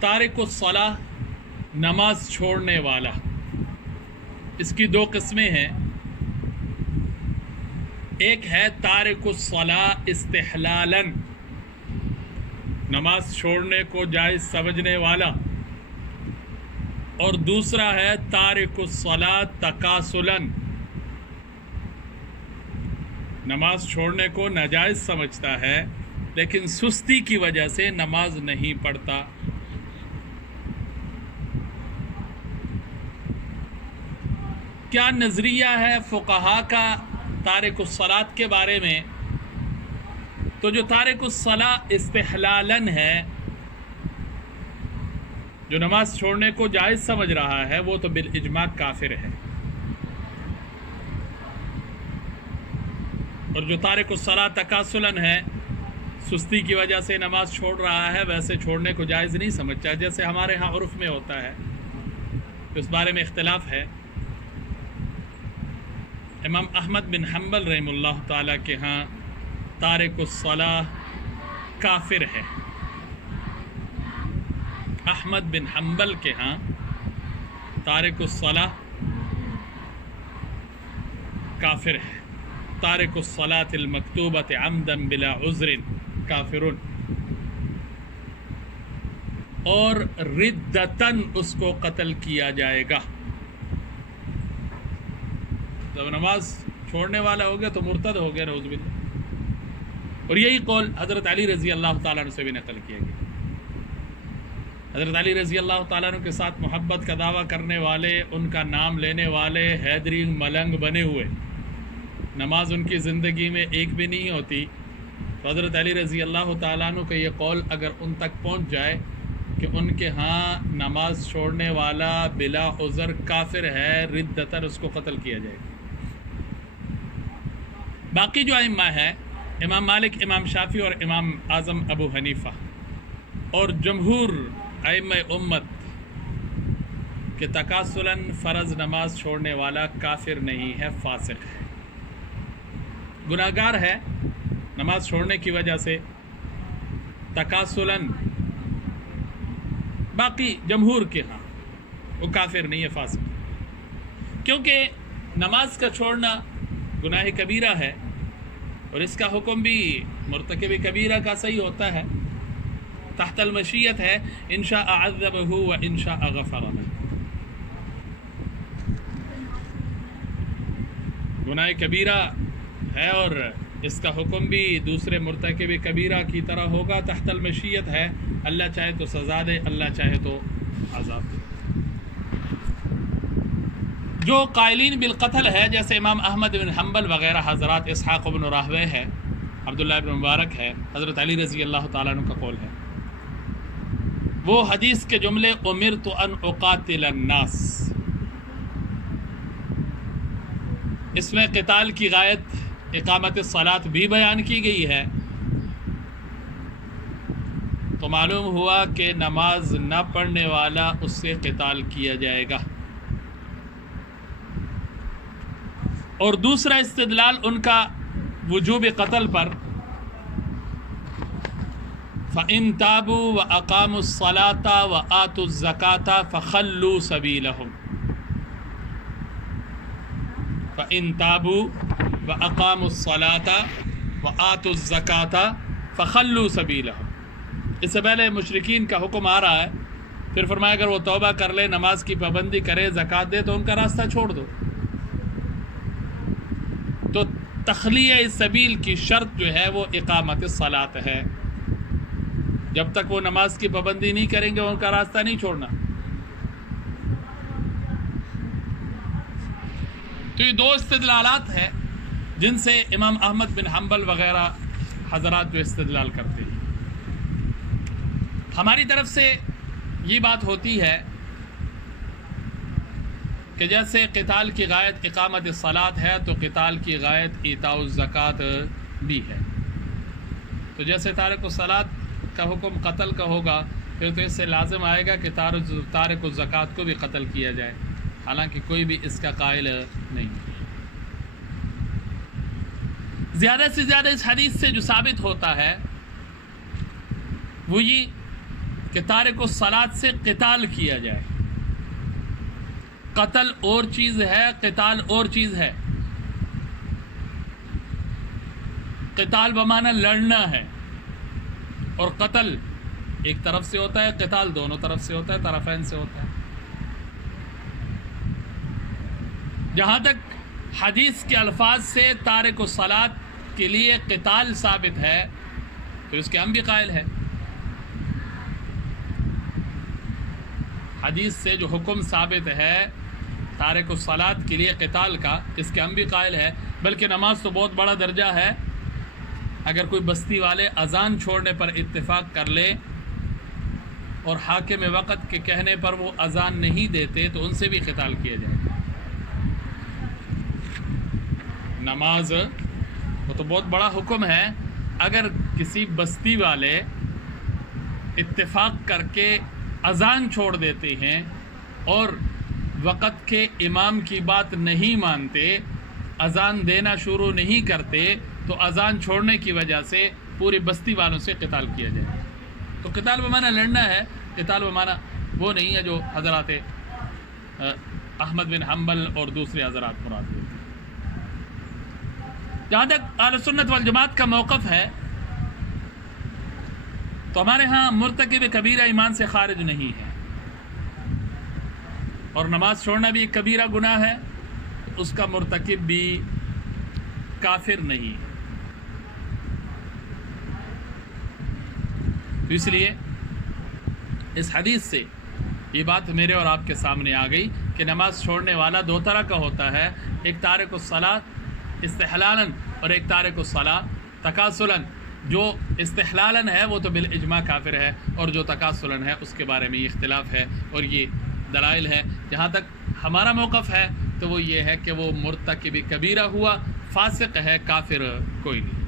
تارک الصلاح نماز چھوڑنے والا، اس کی دو قسمیں ہیں۔ ایک ہے تارک الصلاح استحلالا، نماز چھوڑنے کو جائز سمجھنے والا، اور دوسرا ہے تارک الصلاح تکاسلا، نماز چھوڑنے کو ناجائز سمجھتا ہے لیکن سستی کی وجہ سے نماز نہیں پڑھتا۔ کیا نظریہ ہے فقہا کا تارک الصلاۃ کے بارے میں؟ تو جو تارک الصلاۃ استحلالاً ہے، جو نماز چھوڑنے کو جائز سمجھ رہا ہے، وہ تو بالاجماع کافر ہے، اور جو تارک الصلاۃ تکاسلاً ہے، سستی کی وجہ سے نماز چھوڑ رہا ہے، ویسے چھوڑنے کو جائز نہیں سمجھتا، جیسے ہمارے ہاں عرف میں ہوتا ہے۔ اس بارے میں اختلاف ہے۔ امام احمد بن حنبل رحم اللہ تعالیٰ کے ہاں تارک الصلاح کافر ہے۔ احمد بن حنبل کے ہاں تارک الصلاح کافر ہے۔ تارک الصلاۃ المکتوبۃ عمدا بلا عذر کافر، اور ردتاً اس کو قتل کیا جائے گا۔ جب نماز چھوڑنے والا ہو گیا تو مرتد ہو گیا، نعوذ باللہ۔ اور یہی قول حضرت علی رضی اللہ تعالیٰ عنہ سے بھی نقل کیا گیا۔ حضرت علی رضی اللہ تعالیٰ عنہ کے ساتھ محبت کا دعویٰ کرنے والے، ان کا نام لینے والے حیدری ملنگ بنے ہوئے، نماز ان کی زندگی میں ایک بھی نہیں ہوتی، تو حضرت علی رضی اللہ تعالیٰ عنہ کا یہ قول اگر ان تک پہنچ جائے کہ ان کے ہاں نماز چھوڑنے والا بلا عذر کافر ہے، ردتاً اس کو قتل کیا جائے گا۔ باقی جو ائمہ ہیں، امام مالک، امام شافعی اور امام اعظم ابو حنیفہ اور جمہور ائمہ امت کہ تکاسلاً فرض نماز چھوڑنے والا کافر نہیں ہے، فاسق ہے، گناہگار ہے نماز چھوڑنے کی وجہ سے تکاسلاً۔ باقی جمہور کے ہاں وہ کافر نہیں ہے، فاسق، کیونکہ نماز کا چھوڑنا گناہ کبیرہ ہے، اور اس کا حکم بھی مرتکب کبیرہ کا صحیح ہوتا ہے، تحت المشیت ہے، ان شاء عذبہ و ان شاء غفر لہ۔ گناہ کبیرہ ہے اور اس کا حکم بھی دوسرے مرتکب کبیرہ کی طرح ہوگا، تحت المشیت ہے، اللہ چاہے تو سزا دے، اللہ چاہے تو عذاب دے۔ جو قائلین بالقتل ہے، جیسے امام احمد بن حنبل وغیرہ حضرات، اسحاق بن راہویہ ہے، عبداللہ بن مبارک ہے، حضرت علی رضی اللہ تعالیٰ عنہ کا قول ہے، وہ حدیث کے جملے امرت ان اقاتل الناس، اس میں قتال کی غایت اقامت الصلاۃ بھی بیان کی گئی ہے، تو معلوم ہوا کہ نماز نہ پڑھنے والا اس سے قتال کیا جائے گا۔ اور دوسرا استدلال ان کا وجوب قتل پر، فَإِن تَابُوا وَأَقَامُوا الصَّلَاةَ وَآتُوا الزَّكَاةَ فَخَلُّوا سَبِيلَهُمْ، فَإِن تَابُوا وَأَقَامُوا الصَّلَاةَ وَآتُوا الزَّكَاةَ فَخَلُّوا سَبِيلَهُمْ۔ اس سے پہلے مشرکین کا حکم آ رہا ہے، پھر فرمایا اگر وہ توبہ کر لے، نماز کی پابندی کرے، زکوٰۃ دے، تو ان کا راستہ چھوڑ دو۔ تو تخلیہ سبیل کی شرط جو ہے وہ اقامت الصلاۃ ہے، جب تک وہ نماز کی پابندی نہیں کریں گے ان کا راستہ نہیں چھوڑنا۔ تو یہ دو استدلالات ہیں جن سے امام احمد بن حنبل وغیرہ حضرات جو استدلال کرتے ہیں۔ ہماری طرف سے یہ بات ہوتی ہے کہ جیسے قتال کی غایت اقامت الصلاۃ ہے، تو قتال کی غایت ایتاء الزکوٰۃ بھی ہے۔ تو جیسے تارک الصلاۃ کا حکم قتل کا ہوگا، پھر تو اس سے لازم آئے گا کہ تارک الزکوٰۃ کو بھی قتل کیا جائے، حالانکہ کوئی بھی اس کا قائل نہیں۔ زیادہ سے زیادہ اس حدیث سے جو ثابت ہوتا ہے وہ یہ کہ تارک الصلاۃ سے قتال کیا جائے. قتل اور چیز ہے، قتال اور چیز ہے. قتال بمعنی لڑنا ہے، اور قتل ایک طرف سے ہوتا ہے، قتال دونوں طرف سے ہوتا ہے، طرفین سے ہوتا ہے. جہاں تک حدیث کے الفاظ سے تارک الصلاۃ کے لیے قتال ثابت ہے تو اس کے ہم بھی قائل ہیں. حدیث سے جو حکم ثابت ہے تارک الصلاۃ کے لیے قتال کا، اس کے ہم بھی قائل ہے. بلکہ نماز تو بہت بڑا درجہ ہے. اگر کوئی بستی والے اذان چھوڑنے پر اتفاق کر لے اور حاکم وقت کے کہنے پر وہ اذان نہیں دیتے تو ان سے بھی قتال کیا جائے. نماز وہ تو بہت بڑا حکم ہے. اگر کسی بستی والے اتفاق کر کے اذان چھوڑ دیتے ہیں اور وقت کے امام کی بات نہیں مانتے، اذان دینا شروع نہیں کرتے، تو اذان چھوڑنے کی وجہ سے پوری بستی والوں سے قتال کیا جائے. تو قتال بمعنی لڑنا ہے. قتال بمعنی وہ نہیں ہے جو حضرات احمد بن حنبل اور دوسرے حضرات مراد ہوتے ہیں. جہاں تک اہل سنت والجماعت کا موقف ہے تو ہمارے ہاں مرتکب کبیرہ ایمان سے خارج نہیں ہے، اور نماز چھوڑنا بھی ایک کبیرہ گناہ ہے، اس کا مرتکب بھی کافر نہیں ہے. تو اس لیے اس حدیث سے یہ بات میرے اور آپ کے سامنے آ گئی کہ نماز چھوڑنے والا دو طرح کا ہوتا ہے. ایک تارک الصلاۃ استحلالاً اور ایک تارک الصلاۃ تکاسلاً. جو استحلالاً ہے وہ تو بالاجماع کافر ہے، اور جو تکاسلاً ہے اس کے بارے میں یہ اختلاف ہے اور یہ دلائل ہے. جہاں تک ہمارا موقف ہے تو وہ یہ ہے کہ وہ مرتکب کبیرہ ہوا، فاسق ہے، کافر کوئی نہیں.